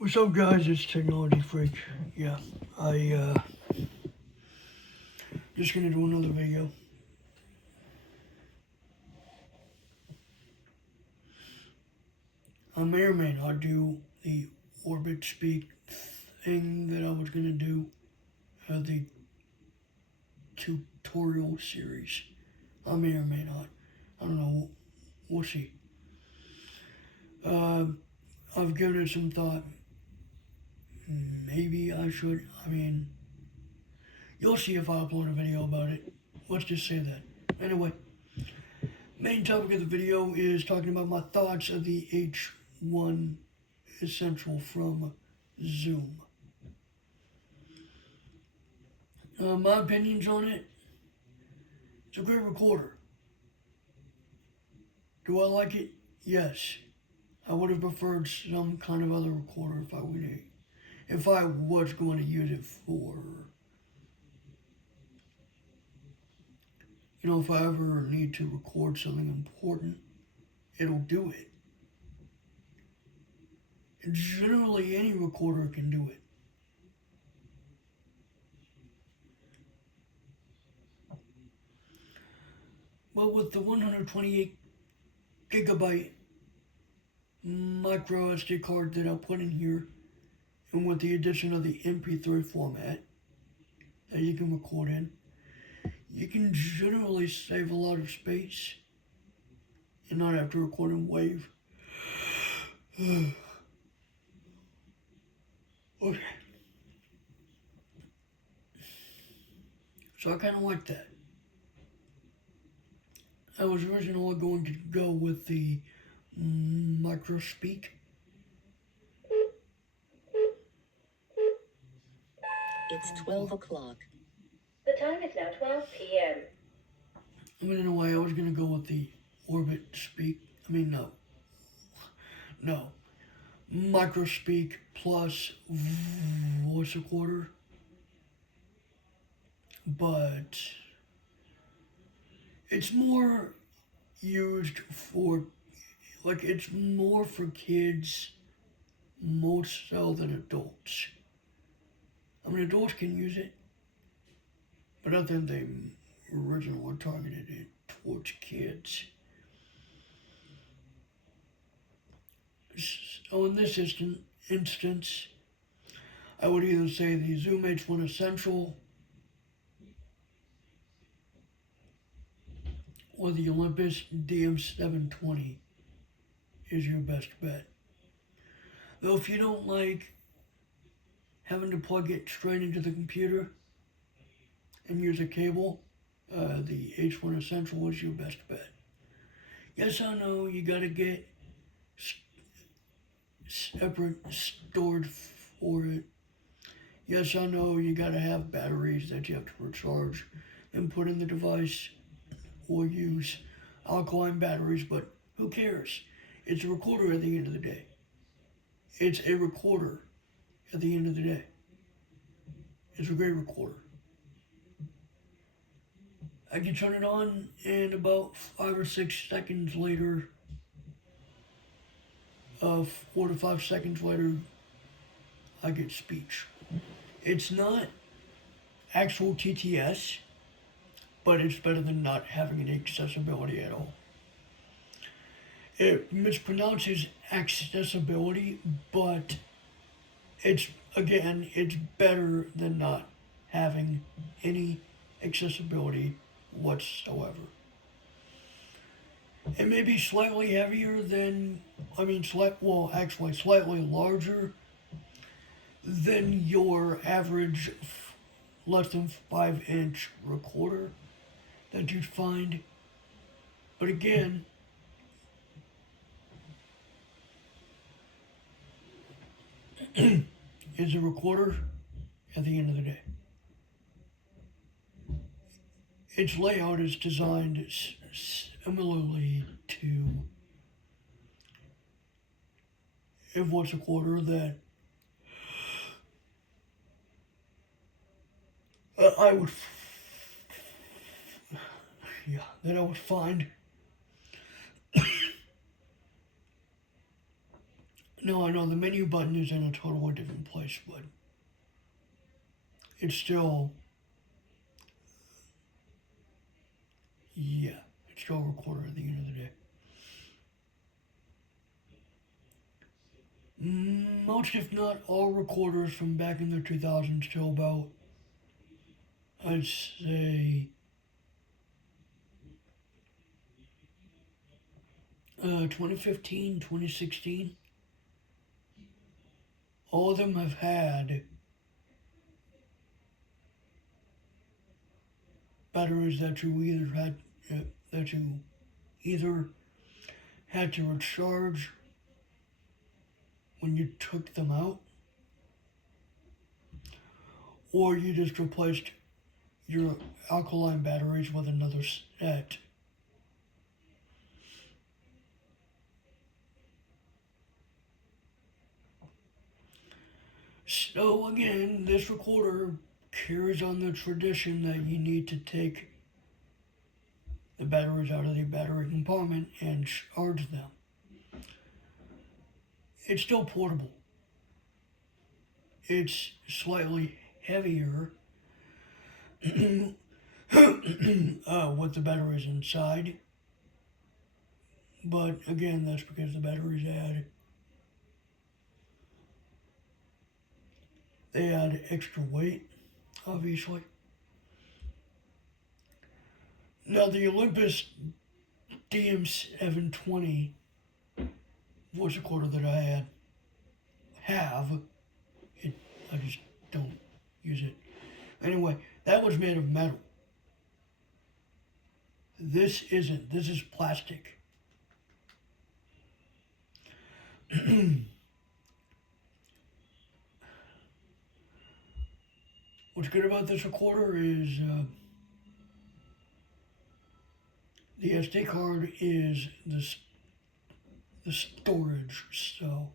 What's up, guys? It's Technology Freak. Yeah, I just gonna do another video. I may or may not do the Orbit Speak thing that I was gonna do, the tutorial series. I may or may not. I don't know. We'll see. I've given it some thought. Maybe I should. You'll see if I upload a video about it. Let's just say that. Anyway, main topic of the video is talking about my thoughts of the H1 Essential from Zoom. My opinions on it, it's a great recorder. Do I like it? Yes. I would have preferred some kind of other recorder if I was going to use it for, if I ever need to record something important, it'll do it. And generally, any recorder can do it. But with the 128 gigabyte micro SD card that I put in here, and with the addition of the MP3 format that you can record in, you can generally save a lot of space and not have to record in WAV. Okay. So I kind of like that. I was originally going to go with the MicroSpeak. It's 12 o'clock. The time is now 12 p.m. But in a way, I was going to go with the Orbit Speak. No. MicroSpeak plus voice recorder. But it's more used for, it's more for kids more so than adults. Adults can use it, but I think they originally targeted it towards kids. So in this instance, I would either say the Zoom H1 Essential or the Olympus DM720 is your best bet. Though if you don't like having to plug it straight into the computer and use a cable, the H1 Essential is your best bet. Yes, I know you gotta get separate storage for it. Yes, I know you gotta have batteries that you have to recharge and put in the device or use alkaline batteries, but who cares? It's a recorder at the end of the day. It's a recorder at the end of the day. It's a great recorder. I can turn it on and about 5 or 6 seconds later, 4 to 5 seconds later, I get speech. It's not actual TTS, but it's better than not having any accessibility at all. It mispronounces accessibility, but it's better than not having any accessibility whatsoever. It may be slightly heavier than, slightly larger than your average less than 5-inch recorder that you'd find. But again, is a recorder at the end of the day. Its layout is designed similarly to a voice recorder that I would find No, I know the menu button is in a totally different place, but it's still, yeah, it's still a recorder at the end of the day. Most, if not all, recorders from back in the 2000s till about, I'd say, 2015, 2016, all of them have had batteries that that you either had to recharge when you took them out, or you just replaced your alkaline batteries with another set. So again, this recorder carries on the tradition that you need to take the batteries out of the battery compartment and charge them. It's still portable. It's slightly heavier with the batteries inside. But again, that's because the batteries add extra weight, obviously. Now the Olympus DM720 voice recorder that I I just don't use it. Anyway, that was made of metal. This isn't. This is plastic. What's good about this recorder is the SD card is the storage. So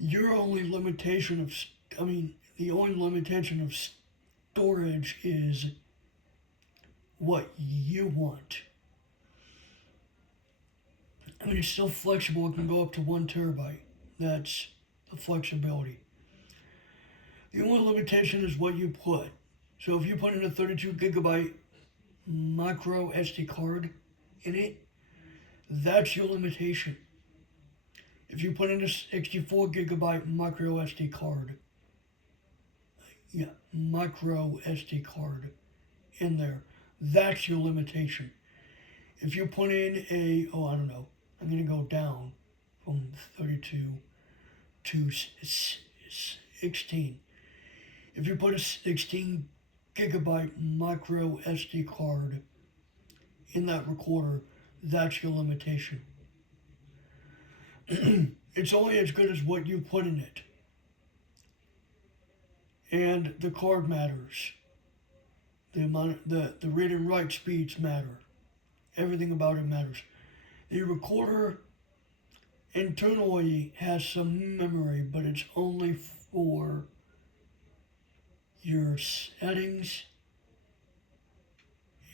the only limitation of storage is what you want. I mean, it's still flexible. It can go up to 1 terabyte. That's the flexibility. The only limitation is what you put. So if you put in a 32 gigabyte micro SD card in it, that's your limitation. If you put in a 64 gigabyte micro SD card, micro SD card in there, that's your limitation. If you put in I'm going to go down from 32 to 16. If you put a 16 gigabyte micro SD card in that recorder, that's your limitation. It's only as good as what you put in it. And the card matters. The read and write speeds matter. Everything about it matters. The recorder internally has some memory, but it's only for your settings,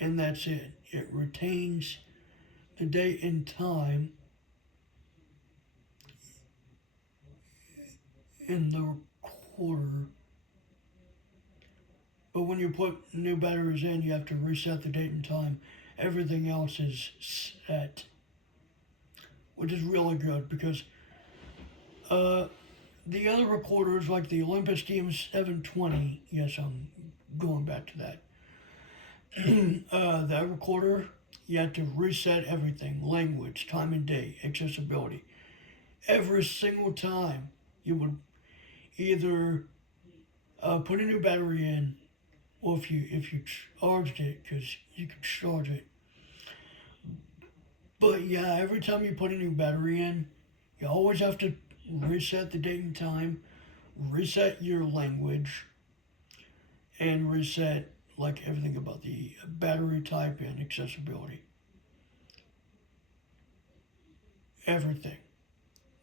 and that's it. It retains the date and time in the recorder. But when you put new batteries in, you have to reset the date and time. Everything else is set, which is really good because the other recorders, like the Olympus DM720, yes, I'm going back to that. That recorder, you had to reset everything: language, time and date, accessibility. Every single time you would either put a new battery in, or if you charged it, because you could charge it. But yeah, every time you put a new battery in, you always have to reset the date and time, reset your language, and reset like everything about the battery type and accessibility. Everything.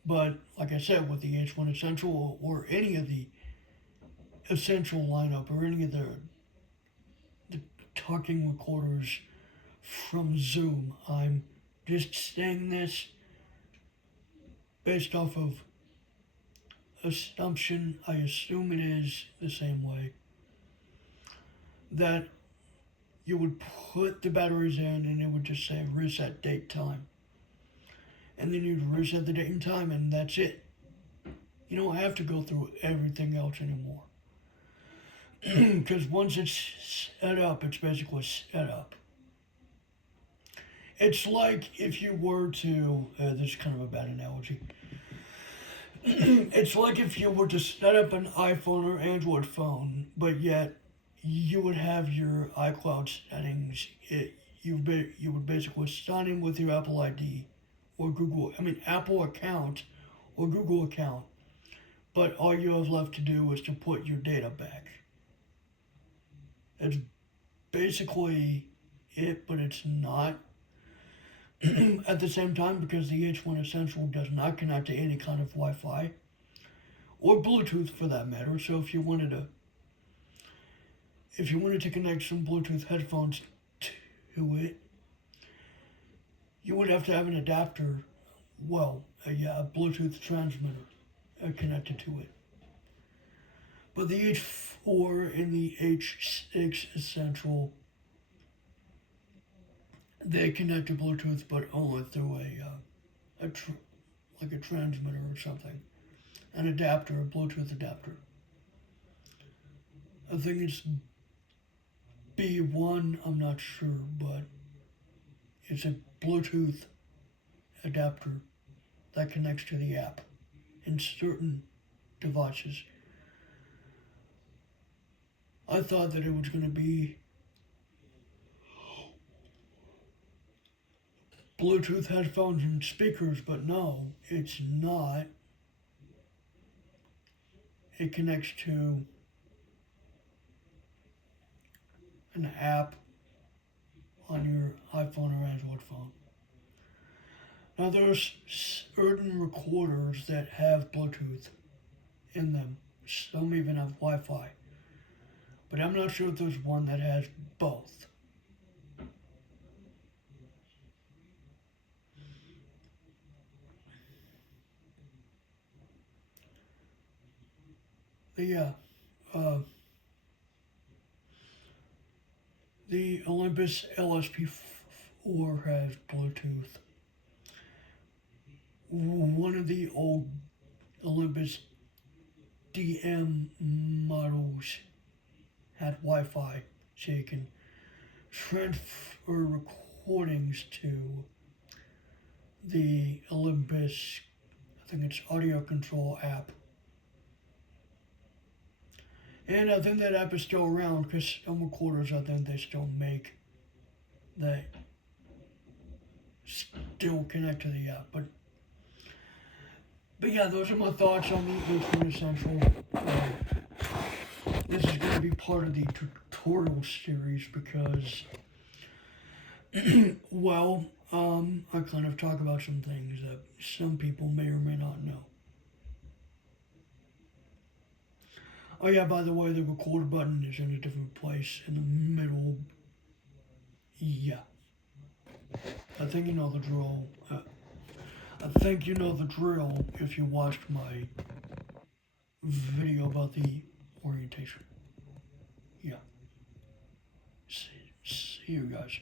But like I said, with the H1 Essential or any of the Essential lineup or any of the talking recorders from Zoom, I'm just saying this based off of assumption, I assume it is the same way, that you would put the batteries in and it would just say reset date time. And then you'd reset the date and time and that's it. You don't have to go through everything else anymore. Because once it's set up, it's basically set up. It's like if you were to, this is kind of a bad analogy. It's like if you were to set up an iPhone or Android phone, but yet you would have your iCloud settings. You would basically sign in with your Apple ID or Apple account or Google account. But all you have left to do is to put your data back. It's basically it, but it's not. At the same time, because the H1 Essential does not connect to any kind of Wi-Fi or Bluetooth for that matter. So if you wanted to connect some Bluetooth headphones to it, you would have to have an adapter, a Bluetooth transmitter connected to it. But the H4 and the H6 Essential, they connect to Bluetooth, but only through a transmitter or something, an adapter, a Bluetooth adapter. I think it's B1, I'm not sure, but it's a Bluetooth adapter that connects to the app in certain devices. I thought that it was going to be Bluetooth headphones and speakers, but no, it's not. It connects to an app on your iPhone or Android phone. Now there's certain recorders that have Bluetooth in them. Some even have Wi-Fi. But I'm not sure if there's one that has both. The Olympus LSP4 has Bluetooth. One of the old Olympus DM models had Wi-Fi, so you can transfer recordings to the Olympus, I think it's audio control app. And I think that app is still around because some recorders, I think they still make that still connect to the app. But yeah, those are my thoughts on the H1 Essential. This is going to be part of the tutorial series because, I kind of talk about some things that some people may or may not know. Oh yeah, by the way, the record button is in a different place in the middle. Yeah. I think you know the drill. I think you know the drill if you watched my video about the orientation. Yeah. See you guys.